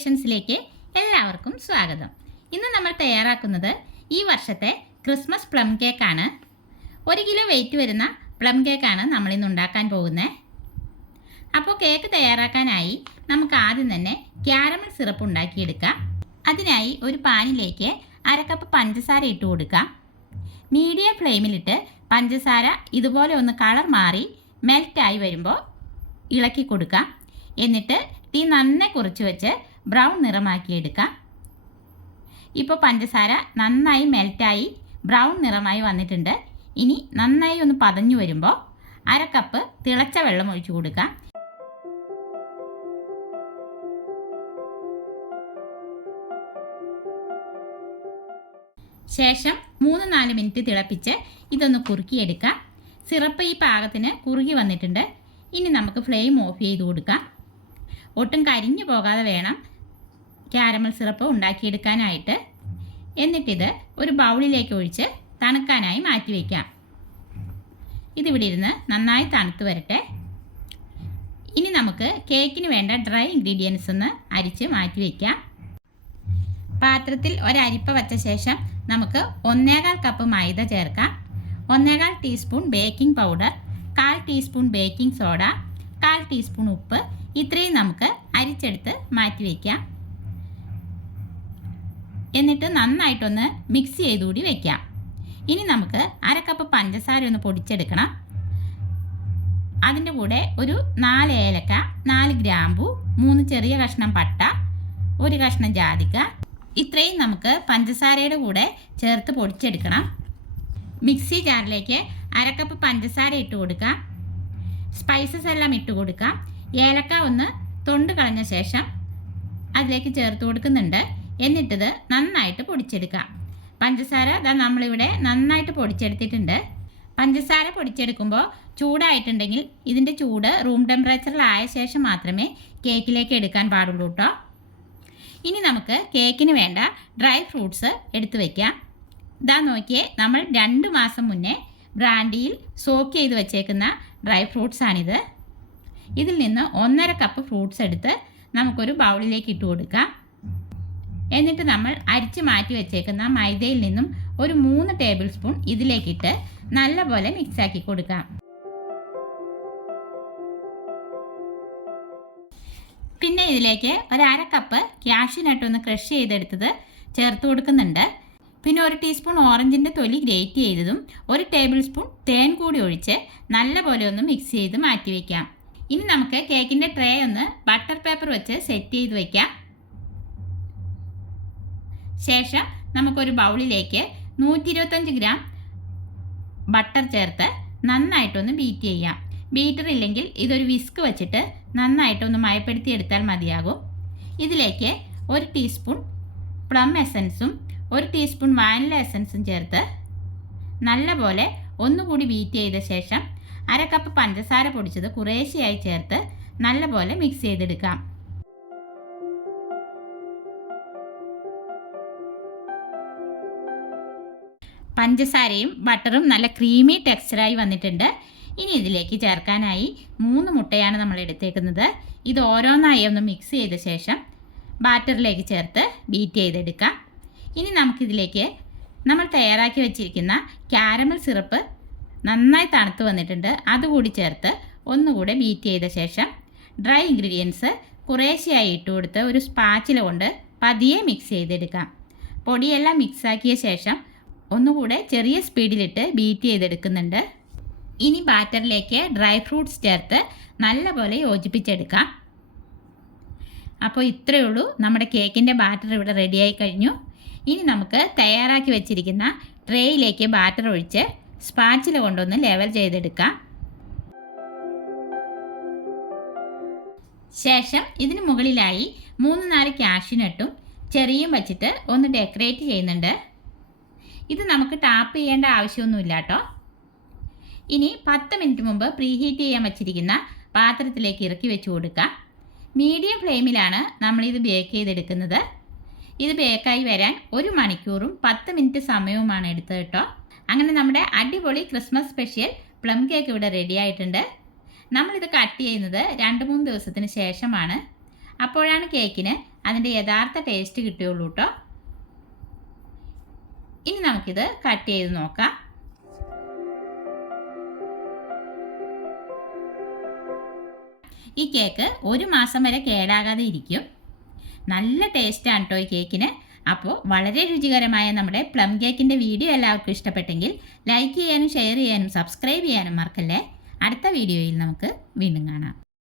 ക്രിയേഷൻസിലേക്ക് എല്ലാവർക്കും സ്വാഗതം. ഇന്ന് നമ്മൾ തയ്യാറാക്കുന്നത് ഈ വർഷത്തെ ക്രിസ്മസ് പ്ലം കേക്കാണ്. ഒരു കിലോ വെയിറ്റ് വരുന്ന പ്ലം കേക്കാണ് നമ്മളിന്ന് ഉണ്ടാക്കാൻ പോകുന്നത് അപ്പോൾ കേക്ക് തയ്യാറാക്കാനായി നമുക്ക് ആദ്യം തന്നെ ക്യാരമൽ സിറപ്പ് ഉണ്ടാക്കിയെടുക്കാം. അതിനായി ഒരു പാനിലേക്ക് അരക്കപ്പ് കപ്പ് പഞ്ചസാര ഇട്ട് കൊടുക്കാം. മീഡിയം ഫ്ലെയിമിലിട്ട് പഞ്ചസാര ഇതുപോലെ ഒന്ന് കളർ മാറി മെൽറ്റായി വരുമ്പോൾ ഇളക്കി കൊടുക്കാം. എന്നിട്ട് തീ നന്നെ കുറച്ച് വെച്ച് ബ്രൗൺ നിറമാക്കിയെടുക്കാം ഇപ്പോൾ പഞ്ചസാര നന്നായി മെൽറ്റായി ബ്രൗൺ നിറമായി വന്നിട്ടുണ്ട്. ഇനി നന്നായി ഒന്ന് പതഞ്ഞു വരുമ്പോൾ അര കപ്പ് തിളച്ച വെള്ളം ഒഴിച്ചു കൊടുക്കാം. ശേഷം മൂന്ന് നാല് മിനിറ്റ് തിളപ്പിച്ച് ഇതൊന്ന് കുറുക്കിയെടുക്കാം. സിറപ്പ് ഈ പാകത്തിന് കുറുകി വന്നിട്ടുണ്ട്. ഇനി നമുക്ക് ഫ്ലെയിം ഓഫ് ചെയ്ത് കൊടുക്കാം. ഒട്ടും കരിഞ്ഞു പോകാതെ വേണം. ക്യാരമൽ സിറപ്പ് ഉണ്ടാക്കിയെടുക്കാനായിട്ട്. എന്നിട്ടിത് ഒരു ബൗളിലേക്ക് ഒഴിച്ച് തണുക്കാനായി മാറ്റി വയ്ക്കാം ഇതിവിടെ ഇരുന്ന് നന്നായി തണുത്ത് വരട്ടെ. ഇനി നമുക്ക് കേക്കിന് വേണ്ട ഡ്രൈ ഇൻഗ്രീഡിയൻസ് ഒന്ന് അരിച്ച് മാറ്റി വയ്ക്കാം പാത്രത്തിൽ ഒരരിപ്പ വച്ച ശേഷം നമുക്ക് ഒന്നേകാൽ കപ്പ് മൈദ ചേർക്കാം. ഒന്നേകാൽ ടീസ്പൂൺ ബേക്കിംഗ് പൗഡർ കാൽ ടീസ്പൂൺ ബേക്കിംഗ് സോഡ കാൽ ടീസ്പൂൺ ഉപ്പ് ഇത്രയും നമുക്ക് അരിച്ചെടുത്ത് മാറ്റി വയ്ക്കാം എന്നിട്ട് നന്നായിട്ടൊന്ന് മിക്സ് ചെയ്തുകൂടി വയ്ക്കാം ഇനി നമുക്ക് അര കപ്പ് പഞ്ചസാര ഒന്ന് പൊടിച്ചെടുക്കണം. അതിന്റെ കൂടെ ഒരു നാല് ഏലക്ക നാല് ഗ്രാമ്പു മൂന്ന് ചെറിയ കഷ്ണം പട്ട ഒരു കഷ്ണം ജാതിക്ക. ഇത്രയും നമുക്ക് പഞ്ചസാരയുടെ കൂടെ ചേർത്ത് പൊടിച്ചെടുക്കണം. മിക്സി ജാറിലേക്ക് അരക്കപ്പ് പഞ്ചസാര ഇട്ട് കൊടുക്കാം. സ്പൈസസ് എല്ലാം ഇട്ട് കൊടുക്കാം. ഏലക്ക ഒന്ന് തൊണ്ട് കളഞ്ഞ ശേഷം അതിലേക്ക് ചേർത്ത് കൊടുക്കുന്നുണ്ട്. എന്നിട്ടിത് നന്നായിട്ട് പൊടിച്ചെടുക്കാം. പഞ്ചസാര ഇതാ നമ്മളിവിടെ നന്നായിട്ട് പൊടിച്ചെടുത്തിട്ടുണ്ട്. പഞ്ചസാര പൊടിച്ചെടുക്കുമ്പോൾ ചൂടായിട്ടുണ്ടെങ്കിൽ ഇതിന്റെ ചൂട് റൂം ടെമ്പറേച്ചറിലായ ശേഷം മാത്രമേ കേക്കിലേക്ക് എടുക്കാൻ പാടുള്ളൂ കേട്ടോ. ഇനി നമുക്ക് കേക്കിന് വേണ്ട ഡ്രൈ ഫ്രൂട്ട്സ് എടുത്തു വയ്ക്കാം ഇതാ നോക്കിയേ നമ്മൾ രണ്ട് മാസം മുന്നേ ബ്രാൻഡിയിൽ സോക്ക് ചെയ്ത് വെച്ചേക്കുന്ന ഡ്രൈ ഫ്രൂട്ട്സ് ആണിത് ഇതിൽ നിന്ന് ഒന്നര കപ്പ് ഫ്രൂട്ട്സ് എടുത്ത് നമുക്കൊരു ബൗളിലേക്ക് ഇട്ട് കൊടുക്കാം. എന്നിട്ട് നമ്മൾ അരിച്ച് മാറ്റി വെച്ചേക്കുന്ന മൈദയിൽ നിന്നും ഒരു മൂന്ന് ടേബിൾ സ്പൂൺ ഇതിലേക്കിട്ട് നല്ലപോലെ മിക്സാക്കി കൊടുക്കാം. പിന്നെ ഇതിലേക്ക് ഒരു അര കപ്പ് ഒന്ന് ക്രഷ് ചെയ്തെടുത്തത് ചേർത്ത് കൊടുക്കുന്നുണ്ട്. പിന്നെ ഒരു ടീസ്പൂൺ ഓറഞ്ചിന്റെ തൊലി ഗ്രേറ്റ് ചെയ്തതും ഒരു ടേബിൾ സ്പൂൺ തേൻ കൂടി ഒഴിച്ച് നല്ലപോലെ ഒന്ന് മിക്സ് ചെയ്ത് മാറ്റി വയ്ക്കാം ഇനി നമുക്ക് കേക്കിന്റെ ട്രേ ഒന്ന് ബട്ടർ പേപ്പർ വെച്ച് സെറ്റ് ചെയ്ത് വയ്ക്കാം ശേഷം നമുക്കൊരു ബൗളിലേക്ക് നൂറ്റി ഇരുപത്തഞ്ച് ഗ്രാം ബട്ടർ ചേർത്ത് നന്നായിട്ടൊന്ന് ബീറ്റ് ചെയ്യാം. ബീറ്റർ ഇല്ലെങ്കിൽ ഇതൊരു വിസ്ക് വെച്ചിട്ട് നന്നായിട്ടൊന്ന് മയപ്പെടുത്തി എടുത്താൽ മതിയാകും. ഇതിലേക്ക് ഒരു ടീസ്പൂൺ പ്ലം എസൻസും ഒരു ടീസ്പൂൺ വാനില എസൻസും ചേർത്ത് നല്ലപോലെ ഒന്നുകൂടി ബീറ്റ് ചെയ്ത ശേഷം അര കപ്പ് പഞ്ചസാര പൊടിച്ചത് കുറേശ്ശെയായി ചേർത്ത് നല്ലപോലെ മിക്സ് ചെയ്തെടുക്കാം. പഞ്ചസാരയും ബട്ടറും നല്ല ക്രീമി ടെക്സ്ചറായി വന്നിട്ടുണ്ട്. ഇനി ഇതിലേക്ക് ചേർക്കാനായി മൂന്ന് മുട്ടയാണ് നമ്മൾ എടുത്തേക്കുന്നത്. ഇത് ഓരോന്നായി ഒന്ന് മിക്സ് ചെയ്ത ശേഷം ബാറ്ററിലേക്ക് ചേർത്ത് ബീറ്റ് ചെയ്തെടുക്കാം. ഇനി നമുക്കിതിലേക്ക് നമ്മൾ തയ്യാറാക്കി വെച്ചിരിക്കുന്ന ക്യാരമൽ സിറപ്പ് നന്നായി തണുത്ത് വന്നിട്ടുണ്ട്. അതുകൂടി ചേർത്ത് ഒന്നുകൂടെ ബീറ്റ് ചെയ്ത ശേഷം ഡ്രൈ ഇൻഗ്രീഡിയൻസ് കുറേശ്ശെയായി ഇട്ട് കൊടുത്ത് ഒരു സ്പാച്ചില കൊണ്ട് പതിയെ മിക്സ് ചെയ്തെടുക്കാം. പൊടിയെല്ലാം മിക്സാക്കിയ ശേഷം ഒന്നുകൂടെ ചെറിയ സ്പീഡിലിട്ട് ബീറ്റ് ചെയ്തെടുക്കുന്നുണ്ട്. ഇനി ബാറ്ററിലേക്ക് ഡ്രൈ ഫ്രൂട്ട്സ് ചേർത്ത് നല്ലപോലെ യോജിപ്പിച്ചെടുക്കാം. അപ്പോൾ ഇത്രയേ ഉള്ളൂ. നമ്മുടെ കേക്കിന്റെ ബാറ്റർ ഇവിടെ റെഡിയായി കഴിഞ്ഞു. ഇനി നമുക്ക് തയ്യാറാക്കി വെച്ചിരിക്കുന്ന ട്രേയിലേക്ക് ബാറ്റർ ഒഴിച്ച് സ്പാച്ചിൽ കൊണ്ടൊന്ന് ലെവൽ ചെയ്തെടുക്കാം. ശേഷം ഇതിന് മുകളിലായി മൂന്ന് നാല് കാഷ്യൂനട്ടും ചെറിയും വച്ചിട്ട് ഒന്ന് ഡെക്കറേറ്റ് ചെയ്യുന്നുണ്ട്. ഇത് നമുക്ക് ടാപ്പ് ചെയ്യേണ്ട ആവശ്യമൊന്നുമില്ല കേട്ടോ. ഇനി പത്ത് മിനിറ്റ് മുമ്പ് പ്രീഹീറ്റ് ചെയ്യാൻ വച്ചിരിക്കുന്ന പാത്രത്തിലേക്ക് ഇറക്കി വെച്ച് കൊടുക്കാം. മീഡിയം ഫ്ലെയിമിലാണ് നമ്മളിത് ബേക്ക് ചെയ്തെടുക്കുന്നത്. ഇത് ബേക്കായി വരാൻ ഒരു മണിക്കൂറും പത്ത് മിനിറ്റ് സമയവുമാണ് എടുത്തത് കേട്ടോ. അങ്ങനെ നമ്മുടെ അടിപൊളി ക്രിസ്മസ് സ്പെഷ്യൽ പ്ലം കേക്ക് ഇവിടെ റെഡി ആയിട്ടുണ്ട്. നമ്മളിത് കട്ട് ചെയ്യുന്നത് രണ്ട് മൂന്ന് ദിവസത്തിന് ശേഷമാണ്. അപ്പോഴാണ് കേക്കിന് അതിന്റെ യഥാർത്ഥ ടേസ്റ്റ് കിട്ടുകയുള്ളൂ കേട്ടോ. ഇനി നമുക്കിത് കട്ട് ചെയ്ത് നോക്കാം. ഈ കേക്ക് ഒരു മാസം വരെ കേടാകാതെ ഇരിക്കും. നല്ല ടേസ്റ്റാണ് കേട്ടോ ഈ കേക്കിന്. അപ്പോൾ വളരെ രുചികരമായ നമ്മുടെ പ്ലം കേക്കിന്റെ വീഡിയോ എല്ലാവർക്കും ഇഷ്ടപ്പെട്ടെങ്കിൽ ലൈക്ക് ചെയ്യാനും ഷെയർ ചെയ്യാനും സബ്സ്ക്രൈബ് ചെയ്യാനും മറക്കല്ലേ. അടുത്ത വീഡിയോയിൽ നമുക്ക് വീണ്ടും കാണാം.